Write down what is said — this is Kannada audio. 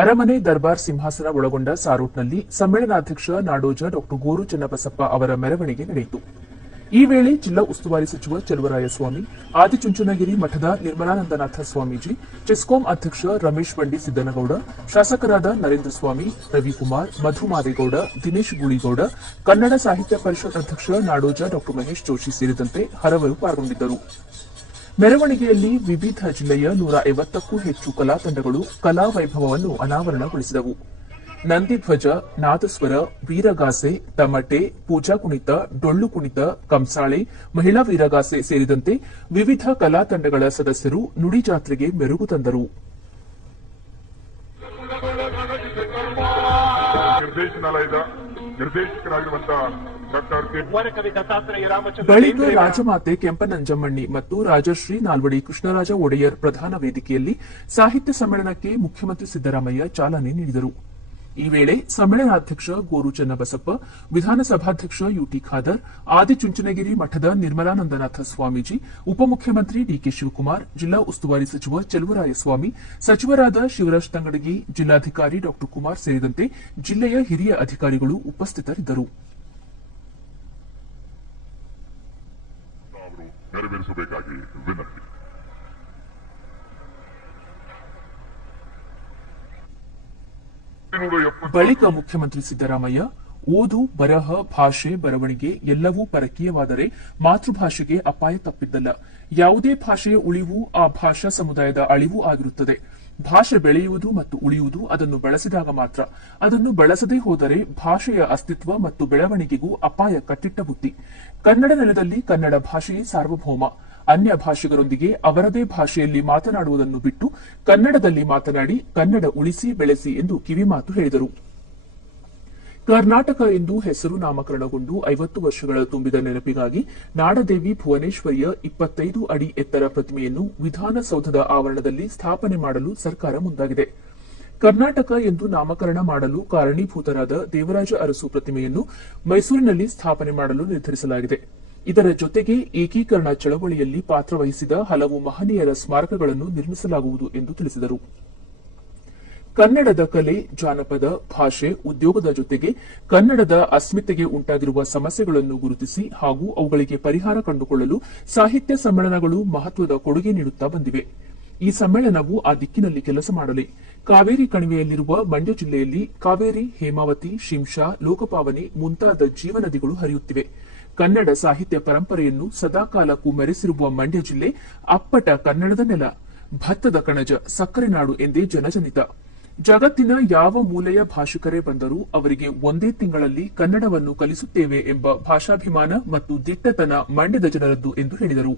ಅರಮನೆ ದರ್ಬಾರ್ ಸಿಂಹಾಸನ ಒಳಗೊಂಡ ಸಾರೋಟ್ನಲ್ಲಿ ಸಮ್ಮೇಳನಾಧ್ಯಕ್ಷ ನಾಡೋಜ ಡಾ ಗೋರು ಚನ್ನಬಸಪ್ಪ ಅವರ ಮೆರವಣಿಗೆ ನಡೆಯಿತು. ಈ ವೇಳೆ ಜಿಲ್ಲಾ ಉಸ್ತುವಾರಿ ಸಚಿವ ಚಲುವರಾಯಸ್ವಾಮಿ, ಆದಿಚುಂಚನಗಿರಿ ಮಠದ ನಿರ್ಮಲಾನಂದನಾಥ ಸ್ವಾಮೀಜಿ, ಚೆಸ್ಕಾಂ ಅಧ್ಯಕ್ಷ ರಮೇಶ್ ಬಂಡಿ ಸಿದ್ದನಗೌಡ, ಶಾಸಕರಾದ ನರೇಂದ್ರ ಸ್ವಾಮಿ, ರವಿಕುಮಾರ್, ಮಧು ಮಾದೇಗೌಡ, ದಿನೇಶ್ ಗೂಳಿಗೌಡ, ಕನ್ನಡ ಸಾಹಿತ್ಯ ಪರಿಷತ್ ಅಧ್ಯಕ್ಷ ನಾಡೋಜ ಡಾ ಮಹೇಶ್ ಜೋಶಿ ಸೇರಿದಂತೆ ಹಲವರು ಪಾಲ್ಗೊಂಡಿದ್ದರು. ಮೆರವಣಿಗೆಯಲ್ಲಿ ವಿವಿಧ ಜಿಲ್ಲೆಯ 150ಕ್ಕೂ ಹೆಚ್ಚು ಕಲಾ ತಂಡಗಳು ಕಲಾ ವೈಭವವನ್ನು ಅನಾವರಣಗೊಳಿಸಿದವು. ನಂದಿಧ್ವಜ, ನಾದಸ್ವರ, ವೀರಗಾಸೆ, ತಮಟೆ, ಪೂಜಾ ಕುಣಿತ, ಡೊಳ್ಳು ಕುಣಿತ, ಕಂಸಾಳೆ, ಮಹಿಳಾ ವೀರಗಾಸೆ ಸೇರಿದಂತೆ ವಿವಿಧ ಕಲಾ ತಂಡಗಳ ಸದಸ್ಯರು ನುಡಿ ಜಾತ್ರೆಗೆ ಮೆರುಗು ತಂದರು. ಬಳಿಕ ರಾಜಮಾತೆ ಕೆಂಪನಂಜಮ್ಮಣ್ಣಿ ಮತ್ತು ರಾಜಶ್ರೀ ನಾಲ್ವಡಿ ಕೃಷ್ಣರಾಜ ಒಡೆಯರ್ ಪ್ರಧಾನ ವೇದಿಕೆಯಲ್ಲಿ ಸಾಹಿತ್ಯ ಸಮ್ಮೇಳನಕ್ಕೆ ಮುಖ್ಯಮಂತ್ರಿ ಸಿದ್ದರಾಮಯ್ಯ ಚಾಲನೆ ನೀಡಿದರು. ಈ ವೇಳೆ ಸಮ್ಮೇಳನಾಧ್ಯಕ್ಷ ಗೋರು ಚನ್ನಬಸಪ್ಪ, ವಿಧಾನಸಭಾಧ್ಯಕ್ಷ ಯುಟಿ ಖಾದರ್, ಆದಿಚುಂಚನಗಿರಿ ಮಠದ ನಿರ್ಮಲಾನಂದನಾಥ ಸ್ವಾಮೀಜಿ, ಉಪಮುಖ್ಯಮಂತ್ರಿ ಡಿಕೆ ಶಿವಕುಮಾರ್, ಜಿಲ್ಲಾ ಉಸ್ತುವಾರಿ ಸಚಿವ ಚಲುವರಾಯಸ್ವಾಮಿ, ಸಚಿವರಾದ ಶಿವರಾಜ್ ತಂಗಡಗಿ, ಜಿಲ್ಲಾಧಿಕಾರಿ ಡಾ ಕುಮಾರ್ ಸೇರಿದಂತೆ ಜಿಲ್ಲೆಯ ಹಿರಿಯ ಅಧಿಕಾರಿಗಳು ಉಪಸ್ಥಿತರಿದ್ದರು. ಬಳಿಕ ಮುಖ್ಯಮಂತ್ರಿ ಸಿದ್ದರಾಮಯ್ಯ, ಓದು, ಬರಹ, ಭಾಷೆ, ಬರವಣಿಗೆ ಎಲ್ಲವೂ ಪರಕೀಯವಾದರೆ ಮಾತೃಭಾಷೆಗೆ ಅಪಾಯ ತಪ್ಪಿದ್ದಲ್ಲ. ಯಾವುದೇ ಭಾಷೆಯ ಉಳಿವು ಆ ಭಾಷಾ ಸಮುದಾಯದ ಅಳಿವು ಆಗಿರುತ್ತದೆ. ಭಾಷೆ ಬೆಳೆಯುವುದು ಮತ್ತು ಉಳಿಯುವುದು ಅದನ್ನು ಬಳಸಿದಾಗ ಮಾತ್ರ. ಅದನ್ನು ಬಳಸದೇ ಹೋದರೆ ಭಾಷೆಯ ಅಸ್ತಿತ್ವ ಮತ್ತು ಬೆಳವಣಿಗೆಗೂ ಅಪಾಯ ಕಟ್ಟಿಟ್ಟ ಬುತ್ತಿ. ಕನ್ನಡ ನೆಲದಲ್ಲಿ ಕನ್ನಡ ಭಾಷೆಯೇ ಸಾರ್ವಭೌಮ. ಅನ್ಯ ಭಾಷಿಗರೊಂದಿಗೆ ಅವರದೇ ಭಾಷೆಯಲ್ಲಿ ಮಾತನಾಡುವುದನ್ನು ಬಿಟ್ಟು ಕನ್ನಡದಲ್ಲಿ ಮಾತನಾಡಿ ಕನ್ನಡ ಉಳಿಸಿ ಬೆಳೆಸಿ ಎಂದು ಕಿವಿಮಾತು ಹೇಳಿದರು. ಕರ್ನಾಟಕ ಎಂದು ಹೆಸರು ನಾಮಕರಣಗೊಂಡು 50 ವರ್ಷಗಳ ತುಂಬಿದ ನೆನಪಿಗಾಗಿ ನಾಡದೇವಿ ಭುವನೇಶ್ವರಿಯ 25 ಅಡಿ ಎತ್ತರ ಪ್ರತಿಮೆಯನ್ನು ವಿಧಾನಸೌಧದ ಆವರಣದಲ್ಲಿ ಸ್ಥಾಪನೆ ಮಾಡಲು ಸರ್ಕಾರ ಮುಂದಾಗಿದೆ. ಕರ್ನಾಟಕ ಎಂದು ನಾಮಕರಣ ಮಾಡಲು ಕಾರಣೀಭೂತರಾದ ದೇವರಾಜ ಅರಸು ಪ್ರತಿಮೆಯನ್ನು ಮೈಸೂರಿನಲ್ಲಿ ಸ್ಥಾಪನೆ ಮಾಡಲು ನಿರ್ಧರಿಸಲಾಗಿದೆ. ಇದರ ಜೊತೆಗೆ ಏಕೀಕರಣ ಚಳವಳಿಯಲ್ಲಿ ಪಾತ್ರವಹಿಸಿದ ಹಲವು ಮಹನೀಯರ ಸ್ಮಾರಕಗಳನ್ನು ನಿರ್ಮಿಸಲಾಗುವುದು ಎಂದು ತಿಳಿಸಿದರು. ಕನ್ನಡದ ಕಲೆ, ಜಾನಪದ, ಭಾಷೆ, ಉದ್ಯೋಗದ ಜೊತೆಗೆ ಕನ್ನಡದ ಅಸ್ಮಿತೆಗೆ ಉಂಟಾಗಿರುವ ಸಮಸ್ಯೆಗಳನ್ನು ಗುರುತಿಸಿ ಹಾಗೂ ಅವುಗಳಿಗೆ ಪರಿಹಾರ ಕಂಡುಕೊಳ್ಳಲು ಸಾಹಿತ್ಯ ಸಮ್ಮೇಳನಗಳು ಮಹತ್ವದ ಕೊಡುಗೆ ನೀಡುತ್ತಾ ಬಂದಿವೆ. ಈ ಸಮ್ಮೇಳನವು ಆ ದಿಕ್ಕಿನಲ್ಲಿ ಕೆಲಸ ಮಾಡಲಿ. ಕಾವೇರಿ ಕಣಿವೆಯಲ್ಲಿರುವ ಮಂಡ್ಯ ಜಿಲ್ಲೆಯಲ್ಲಿ ಕಾವೇರಿ, ಹೇಮಾವತಿ, ಶಿಂಷಾ, ಲೋಕಪಾವನಿ ಮುಂತಾದ ಜೀವನದಿಗಳು ಹರಿಯುತ್ತಿವೆ. ಕನ್ನಡ ಸಾಹಿತ್ಯ ಪರಂಪರೆಯನ್ನು ಸದಾಕಾಲಕ್ಕೂ ಮೆರೆಸಿರುವ ಮಂಡ್ಯ ಜಿಲ್ಲೆ ಅಪ್ಪಟ ಕನ್ನಡದ ನೆಲ. ಭತ್ತದ ಕಣಜ, ಸಕ್ಕರೆ ನಾಡು ಎಂದೇ ಜನಜನಿತ. ಜಗತ್ತಿನ ಯಾವ ಮೂಲೆಯ ಭಾಷಿಕರೇ ಬಂದರೂ ಅವರಿಗೆ ಒಂದೇ ತಿಂಗಳಲ್ಲಿ ಕನ್ನಡವನ್ನು ಕಲಿಸುತ್ತೇವೆ ಎಂಬ ಭಾಷಾಭಿಮಾನ ಮತ್ತು ದಿಟ್ಟತನ ಮಂಡ್ಯದ ಜನರದ್ದು ಎಂದು ಹೇಳಿದರು.